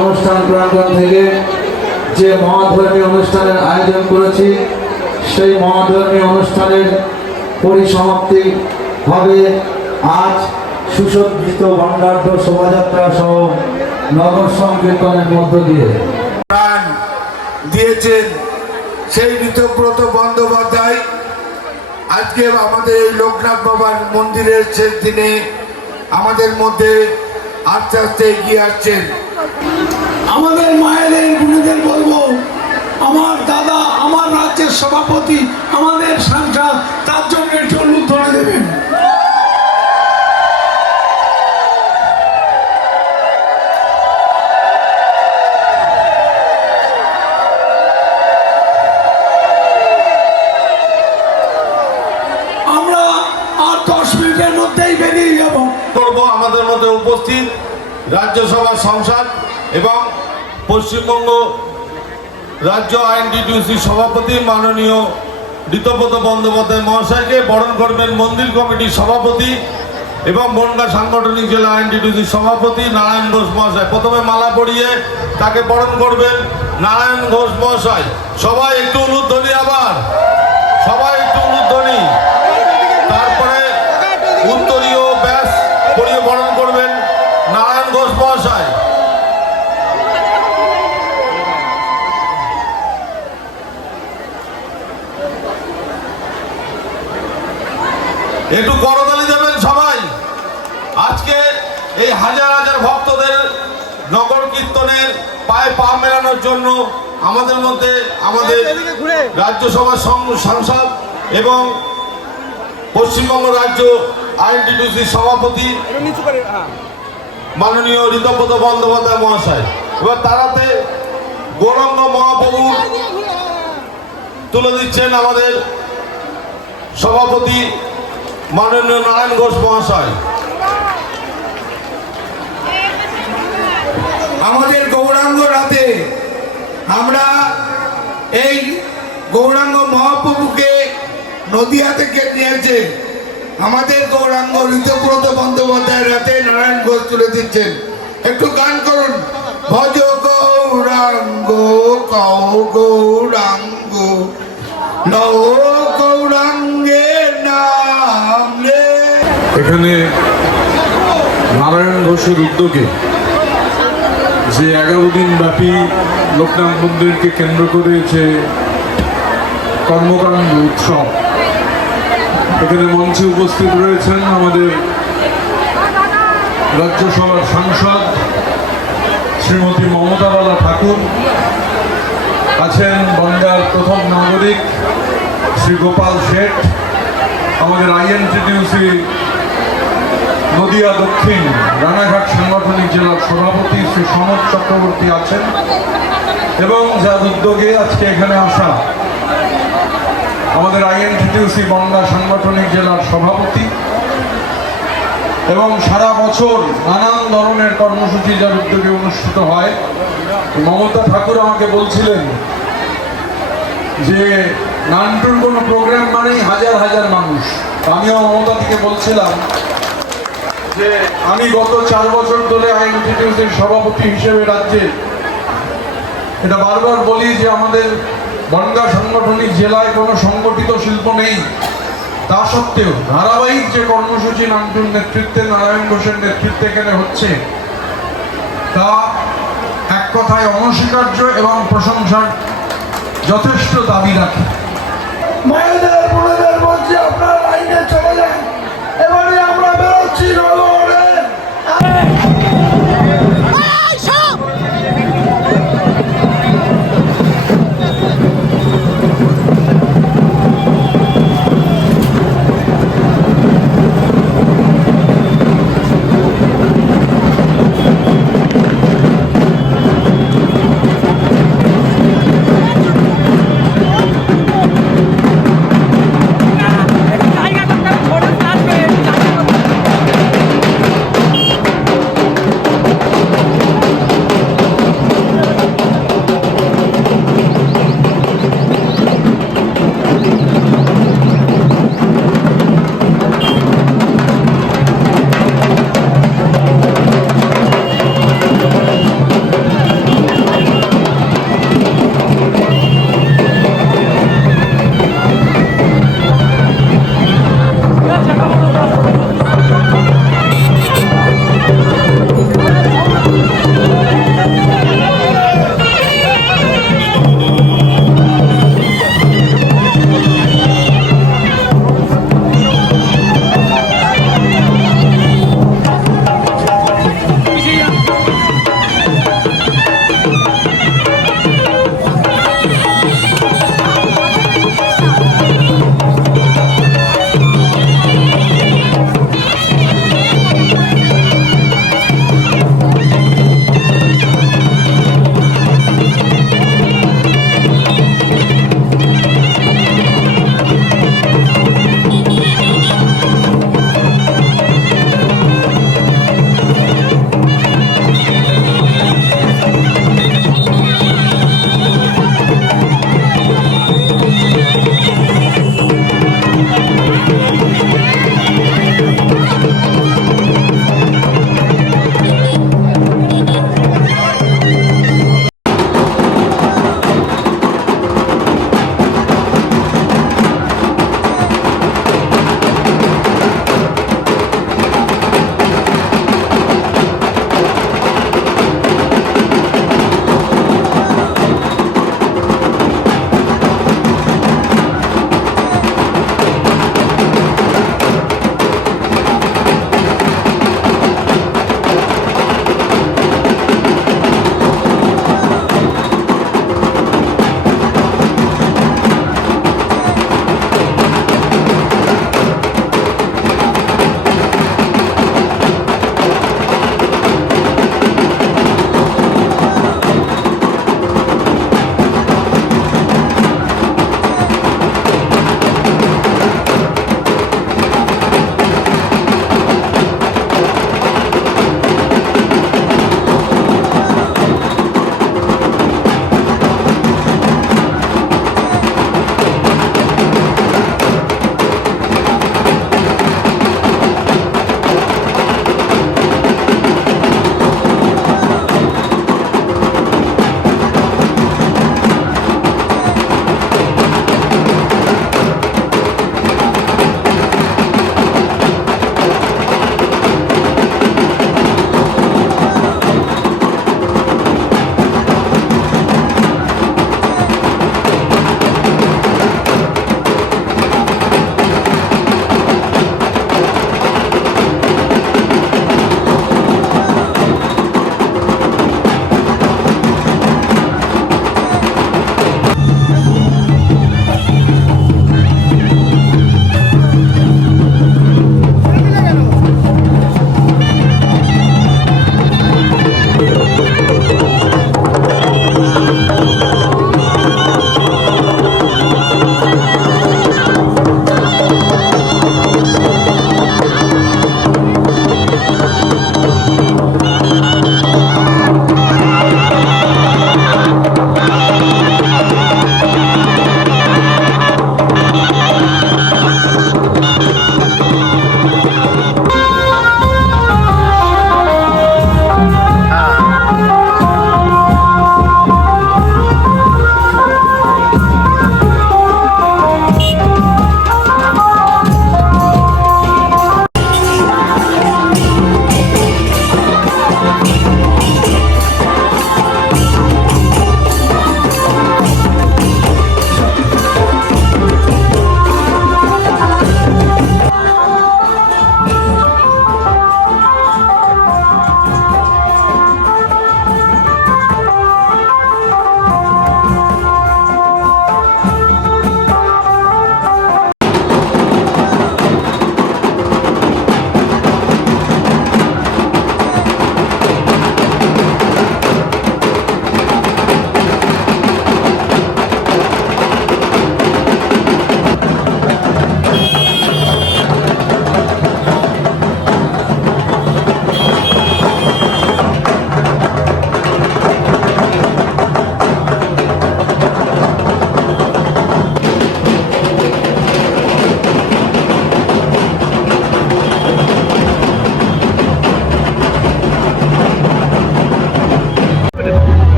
অনুষ্ঠান প্রাঙ্গণ থেকে যে মহাধর্মী অনুষ্ঠানের আয়োজন করেছি, সেই মহাধর্মী অনুষ্ঠানের পরিসমাপ্তি হবে আজ সুসজ্জিত বর্ণাঢ্য শোভাযাত্রা সহ নগর সংকীর্তনের মধ্য দিয়ে। প্রাণ দিয়েছেন সেই ঋতব্রত বন্দ্যোপাধ্যায়। আজকে আমাদের এই লোকনাথ বাবার মন্দিরের শেষ দিনে আমাদের মধ্যে আস্তে আস্তে এগিয়ে আসছেন। আমাদের মায়েদের, বোনেদের বলব, আমার দাদা, আমার রাজ্যের সভাপতি, আমাদের সাংসদ, তার জন্য একটু ধরে দেবেন আমাদের মধ্যে উপস্থিত রাজ্যসভার সংসদ এবং পশ্চিমবঙ্গ রাজ্য আইনডিটিউসি সভাপতি মাননীয় ঋতব্রত বন্দ্যোপাধ্যায় মহাশয়কে বরণ করবেন মন্দির কমিটির সভাপতি এবং বনগা সাংগঠনিক জেলা আইনডিটিউসি সভাপতি নারায়ণ ঘোষ মহাশয়। প্রথমে মালা পরিয়ে তাকে বরণ করবেন নারায়ণ ঘোষ মহাশয়। সবাই একটু উলুধ্বনি আবার সবাই একটু উলুধ্বনি তারপরে উত্তরীয় ব্যাস পরিয়ে বরণ করবেন নারায়ণ ঘোষ মহাশয় একটু করতালি দেবেন সবাই। আজকে এই হাজার হাজার ভক্তদের নগর কীর্তনের পায়ে পা মেলানোর জন্য আমাদের মধ্যে আমাদের রাজ্যসভার সাংসদ এবং পশ্চিমবঙ্গ রাজ্য আইনটিটিউসির সভাপতি মাননীয় ঋতব্রত বন্দ্যোপাধ্যায় মহাশয়। এবার তারাতে গৌরঙ্গ মহাপ্রভু তুলে দিচ্ছেন আমাদের সভাপতি মাননীয় নারায়ণ ঘোষ মহাশয়। আমাদের গৌরাঙ্গ রাতে আমরা এই গৌরাঙ্গ মহাপ্রভুকে নদিয়া থেকে নিয়েছে। আমাদের গৌরাঙ্গ ঋতব্রত বন্দ্যোপাধ্যায় রাতে নারায়ণ ঘোষ তুলে দিচ্ছেন। একটু গান করুন। ভজ গৌরাঙ্গ, কও গৌরাঙ্গ, নও এখানে নারায়ণ ঘোষের উদ্যোগে যে এগারো দিন ব্যাপী লোকনাথ মন্দিরকে কেন্দ্র করে যে কর্মকাণ্ড উৎসব, এখানে মঞ্চে উপস্থিত রয়েছেন আমাদের রাজ্যসভার সাংসদ শ্রীমতী মমতা বালা ঠাকুর, আছেন বনগার প্রথম নাগরিক শ্রী গোপাল শেঠ, আমাদের আইএনটিটিউসি নদিয়া দক্ষিণ রানাঘাট সাংগঠনিক জেলার সভাপতি শ্রী সমর চক্রবর্তী আছেন এবং যার উদ্যোগে আজকে এখানে আসা আমাদের আইএনটিটিউসি বনগা সাংগঠনিক জেলার সভাপতি এবং সারা বছর নানান ধরনের কর্মসূচি যার উদ্যোগে অনুষ্ঠিত হয়। মমতা ঠাকুর আমাকে বলছিলেন যে, নানটুর কোনো প্রোগ্রাম মানেই হাজার হাজার মানুষ। আমিও মমতা থেকে বলছিলাম যে আমি গত চার বছর ধরে আইন সভাপতি হিসেবে রাজ্যে, এটা বারবার বলি যে আমাদের বনগা সাংগঠনিক জেলায় কোনো সংগঠিত শিল্প নেই। তা সত্ত্বেও ধারাবাহিক যে কর্মসূচি নামটুর নেতৃত্বে নারায়ণ ঘোষের নেতৃত্বে এখানে হচ্ছে, তা এক কথায় অনস্বীকার্য এবং প্রশংসার যথেষ্ট দাবি রাখে। মায়েদের লাইনে চলে যান। এবারে আমরা বেরোচ্ছি নগরে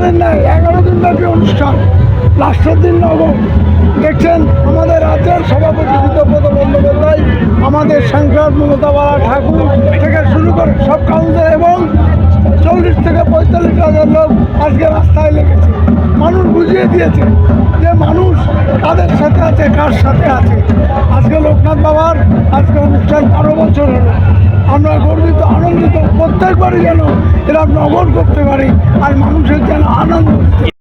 প্রতিবারের না এগারো দিন ব্যাপী অনুষ্ঠান। লাস্টের দিন নবম। দেখছেন, আমাদের রাজ্যের সভাপতি সুব্রত বন্দ্যোপাধ্যায়, আমাদের সাংসদ মমতা বালা ঠাকুর থেকে শুরু করে সব কাউন্সিলর এবং চল্লিশ থেকে পঁয়তাল্লিশ হাজার লোক আজকে রাস্তায় লেগেছে। মানুষ বুঝিয়ে দিয়েছে যে মানুষ কাদের সাথে আছে, কার সাথে আছে? আজকে লোকনাথ বাবার, আজকে অনুষ্ঠান বারো বছর হলো। আমরা গর্বিত, আনন্দিত, প্রত্যেকবারই যেন এরা নগর করতে পারি। আর মানুষের যেন আনন্দ